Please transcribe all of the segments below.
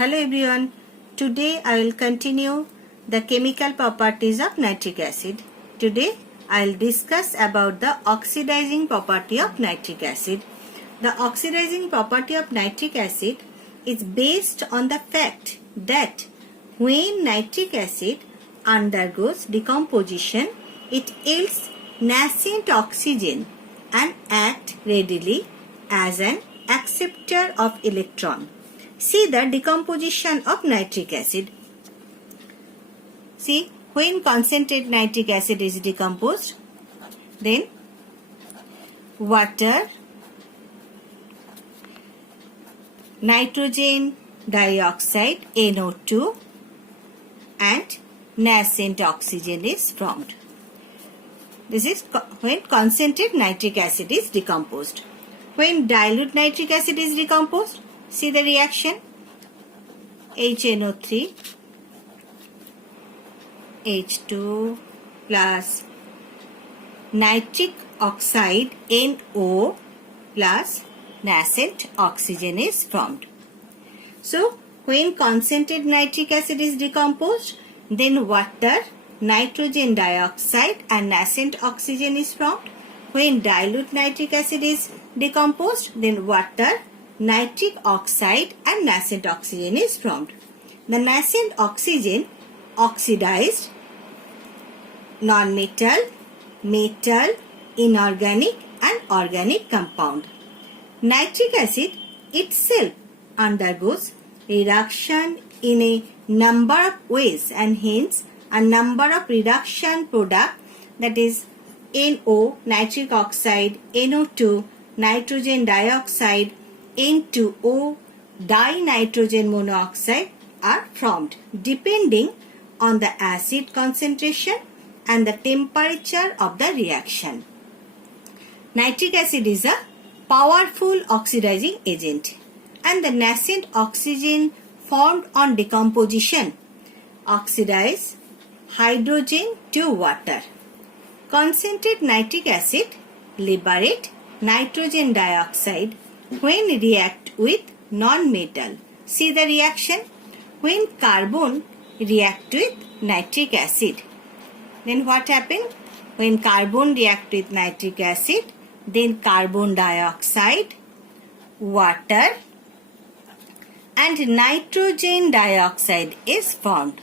Hello everyone. Today I will continue the chemical properties of nitric acid. Today I will discuss about the oxidizing property of nitric acid. The oxidizing property of nitric acid is based on the fact that when nitric acid undergoes decomposition, it yields nascent oxygen and acts readily as an acceptor of electron. See the decomposition of nitric acid. See, when concentrated nitric acid is decomposed, then water, nitrogen dioxide NO2 and nascent oxygen is formed. This is when concentrated nitric acid is decomposed. When dilute nitric acid is decomposed, see the reaction. HNO3 H2 plus nitric oxide NO plus nascent oxygen is formed. So, when concentrated nitric acid is decomposed, then water, nitrogen dioxide and nascent oxygen is formed. When dilute nitric acid is decomposed, then water, nitric oxide and nascent oxygen is formed. The nascent oxygen oxidized non-metal, metal, inorganic and organic compound. Nitric acid itself undergoes reduction in a number of ways and hence a number of reduction product, that is NO, nitric oxide, NO2, nitrogen dioxide, N2O, dinitrogen monoxide are formed depending on the acid concentration and the temperature of the reaction. Nitric acid is a powerful oxidizing agent, and the nascent oxygen formed on decomposition oxidize hydrogen to water. Concentrated nitric acid liberate nitrogen dioxide when react with non-metal. See the reaction. When carbon react with nitric acid, then what happen? When carbon react with nitric acid, then carbon dioxide, water and nitrogen dioxide is formed.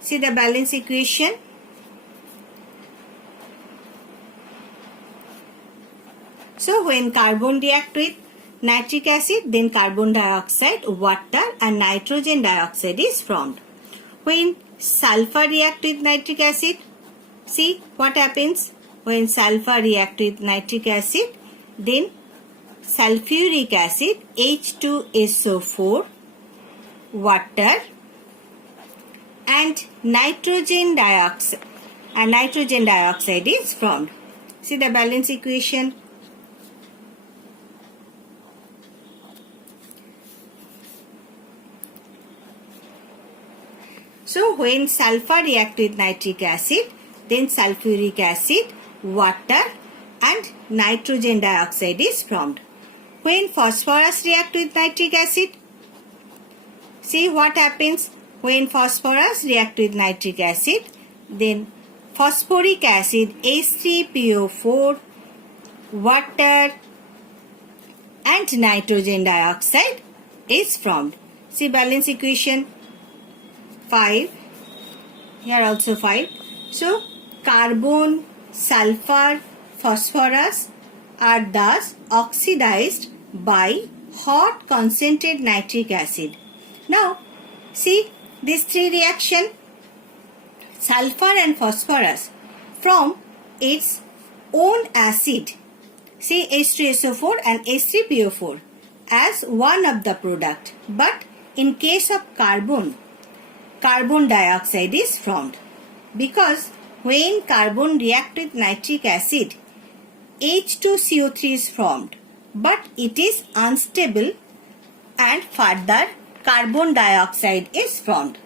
See the balance equation. So when carbon react with nitric acid, then carbon dioxide, water and nitrogen dioxide is formed. When sulfur react with nitric acid, see what happens? When sulfur react with nitric acid, then sulfuric acid, H2SO4, water and nitrogen dioxide is formed. See the balance equation. So, when sulfur react with nitric acid, then sulfuric acid, water and nitrogen dioxide is formed. When phosphorus react with nitric acid, see what happens? When phosphorus react with nitric acid, then phosphoric acid, H3PO4, water and nitrogen dioxide is formed. See balance equation. 5, here also 5. So, carbon, sulfur, phosphorus are thus oxidized by hot concentrated nitric acid. Now, see these three reactions, sulfur and phosphorus from its own acid, see H2SO4 and H3PO4 as one of the product, but in case of carbon dioxide is formed, because when carbon react with nitric acid, H2CO3 is formed, but it is unstable and further carbon dioxide is formed.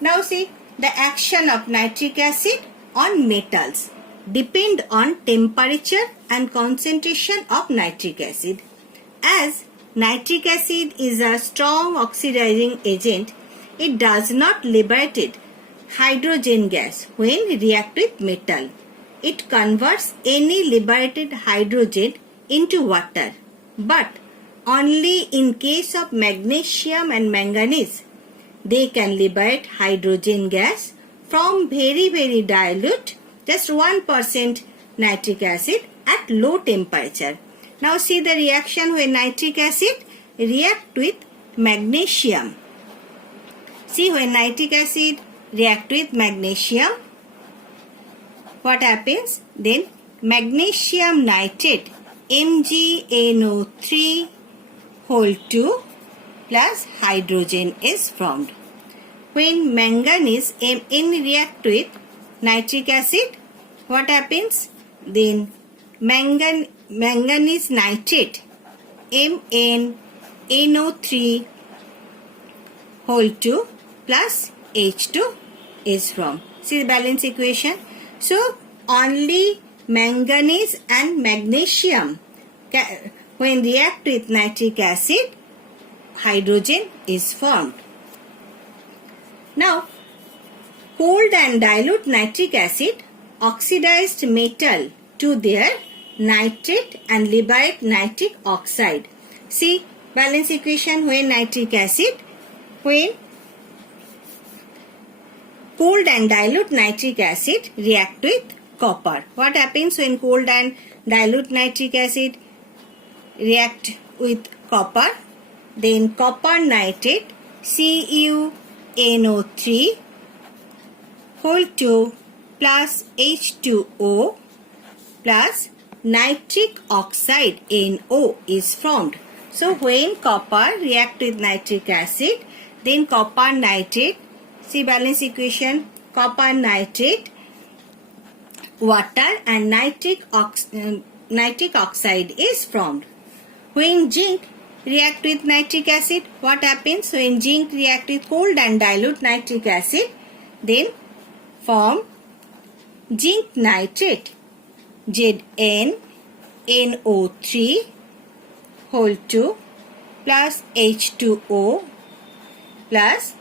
Now see the action of nitric acid on metals depend on temperature and concentration of nitric acid. As nitric acid is a strong oxidizing agent. It does not liberate hydrogen gas when react with metal. It converts any liberated hydrogen into water, but only in case of magnesium and manganese. They can liberate hydrogen gas from very dilute, just 1% nitric acid at low temperature. Now see the reaction when nitric acid react with magnesium. See, when nitric acid react with magnesium, what happens? Then magnesium nitrate MgNO3 whole 2 plus hydrogen is formed. When manganese Mn react with nitric acid, what happens? Then manganese nitrate MnNO3 whole 2 plus H2 is formed. See the balance equation. So only manganese and magnesium when react with nitric acid, hydrogen is formed. Now, cold and dilute nitric acid oxidized metal to their nitrate and liberate nitric oxide. See balance equation when nitric acid, when cold and dilute nitric acid react with copper. What happens when cold and dilute nitric acid react with copper? Then copper nitrate CuNO3 whole 2 plus H2O plus nitric oxide NO is formed. So when copper react with nitric acid, then copper nitrate, see balance equation, copper nitrate, water and nitric oxide is formed. When zinc react with nitric acid, what happens? When zinc react with cold and dilute nitric acid, then form zinc nitrate ZnNO3 whole 2 plus H2O plus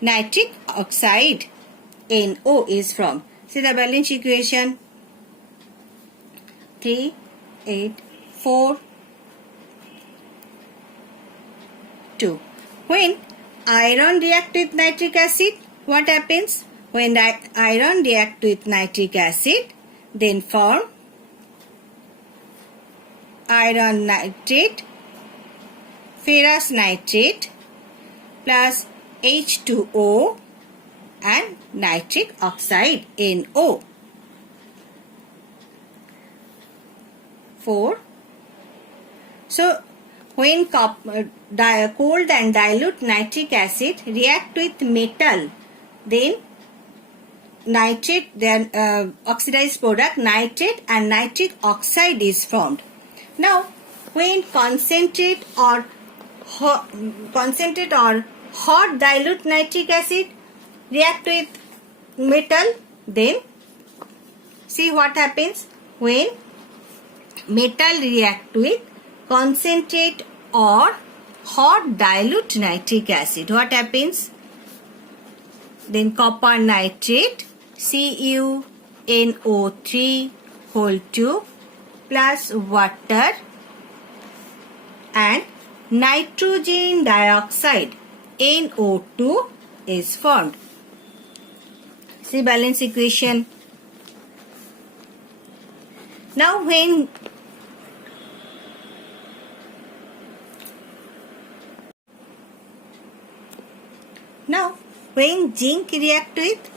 nitric oxide NO is formed. See the balance equation, 3, 8, 4, 2. When iron react with nitric acid, what happens? When iron react with nitric acid, then form iron nitrate, ferrous nitrate plus H2O and nitric oxide NO. 4. So when cold and dilute nitric acid react with metal, then nitrate, then oxidized product nitrate and nitric oxide is formed. Now when concentrate or hot dilute nitric acid react with metal, then see what happens? When metal react with concentrate or hot dilute nitric acid, what happens? Then copper nitrate CuNO3 whole 2 plus water and nitrogen dioxide NO2 is formed. See balance equation. Now when zinc react with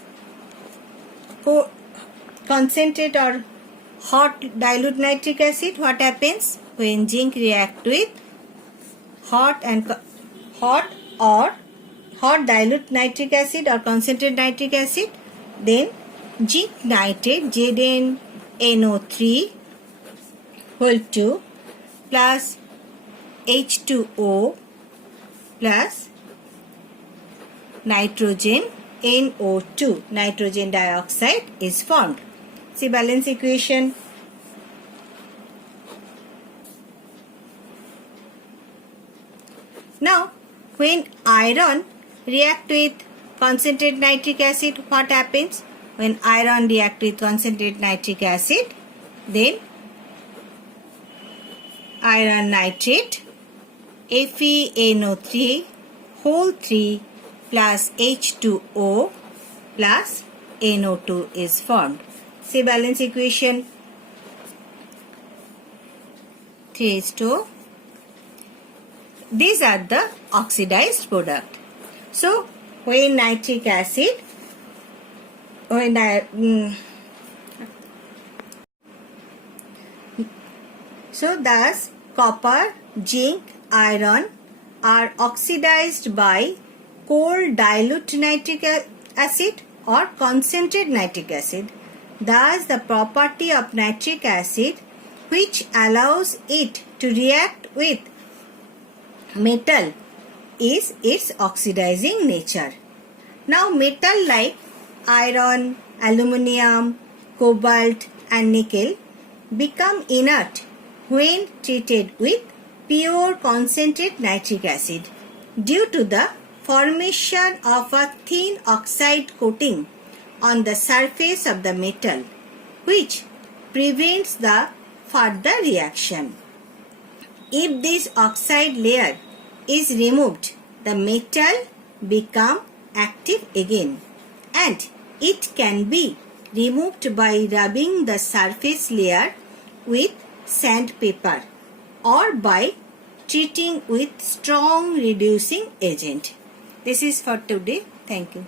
concentrate or hot dilute nitric acid, what happens? When zinc react with hot dilute nitric acid or concentrated nitric acid, then zinc nitrate ZnNO3 whole 2 plus H2O plus nitrogen NO2, nitrogen dioxide is formed. See balance equation. Now, when iron react with concentrated nitric acid, what happens? When iron react with concentrated nitric acid, then iron nitrate FeNO3 whole 3 plus H2O plus NO2 is formed. See balance equation 3:2. These are the oxidized product. So when nitric acid, so thus copper, zinc, iron are oxidized by cold dilute nitric acid or concentrated nitric acid. Thus the property of nitric acid which allows it to react with metal is its oxidizing nature. Now metal like iron, aluminium, cobalt and nickel become inert when treated with pure concentrated nitric acid due to the formation of a thin oxide coating on the surface of the metal which prevents the further reaction. If this oxide layer is removed, the metal become active again and it can be removed by rubbing the surface layer with sandpaper or by treating with strong reducing agent. This is for today. Thank you.